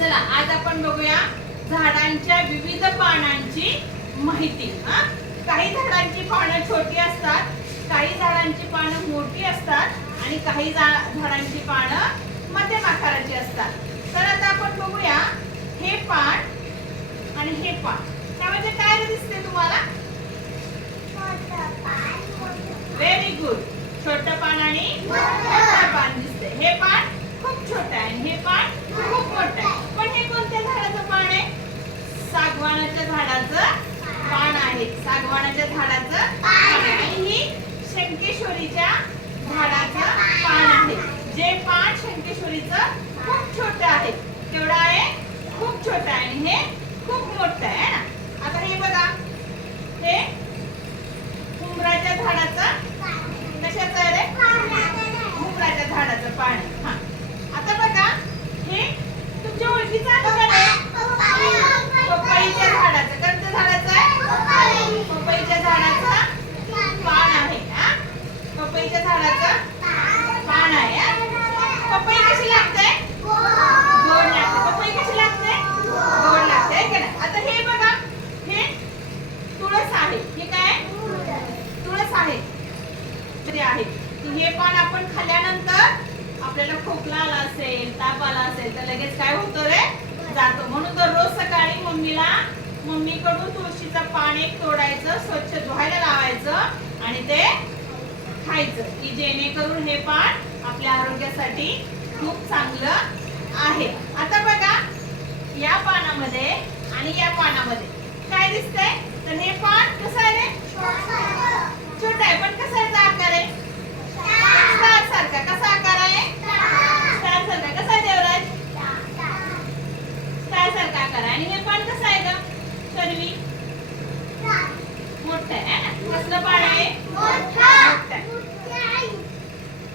चला आज आपण बघूया झाडांच्या विविध पानांची माहिती हा? काही झाडांची पानं छोटी असतात काही झाडांची पानं मोठी असतात आणि काही झाडांची पानं मध्यम आकाराची असतात. तर आता आपण बघूया हे पान आणि हे पान. त्यामध्ये काय दिसते तुम्हाला? व्हेरी गुड छोटं पान आणि मोठं पान दिसते. हे पान खूप छोटं आहे आणि हे पान खूप मोठं आहे पण हे कोणत्या झाडाचं पान आहे सागवानाच्या झाडाचं पान आहे सागवानाच्या झाडाचं पान आहे आणि ही शंकेश्वरीच्या झाडाचं पान आहे जे पान शंकेश्वरीचं खूप छोटं आहे. तेवढं आहे खूप छोटं आहे. आणि हे खूप मोठं आहे ना? आता हे बघा. हे उंबराच्या झाडाचं कशाचं आहे रे? झाडाचं पान हा. आता बघा हे तुमच्या ओळखीचं आहे का नाही? पपईच्या झाडाचं कोणत्या झाडाचं आहे पपईच्या झाडाचं पान आहे हा पपईच्या झाडाचं पान आहे हा. पपई कशी लागते गोड लागते पपई कशी लागते गोड लागते है का नाही? आता हे बघा हे तुळस आहे हे काय तुळस आहे तरी आहे. हे पान आपण खाल्ल्यानंतर आपल्याला खोकला आला असेल ताप आला असेल तर लगेच काय होतं रे? जातो. म्हणून तर रोज सकाळी मम्मीला मम्मीकडून तुळशीचं पान एक तोडायचं स्वच्छ धुवायला लावायचं आणि ते खायचं. की जेणेकरून हे पान आपल्या आरोग्यासाठी खूप चांगलं आहे. आता बघा या पानामध्ये आणि या पानामध्ये काय दिसतंय? तर हे पान कसं आहे रे छोटा आहे पण कसा याचा आकार आहे स्टार सारखा कसा आकार आहे स्टार सारखा कसा आहे देवराज स्टार सारखा आकार आहे आणि हे पान कसं आहे ग शर्वी मोठं आहे ना? कसलं आहे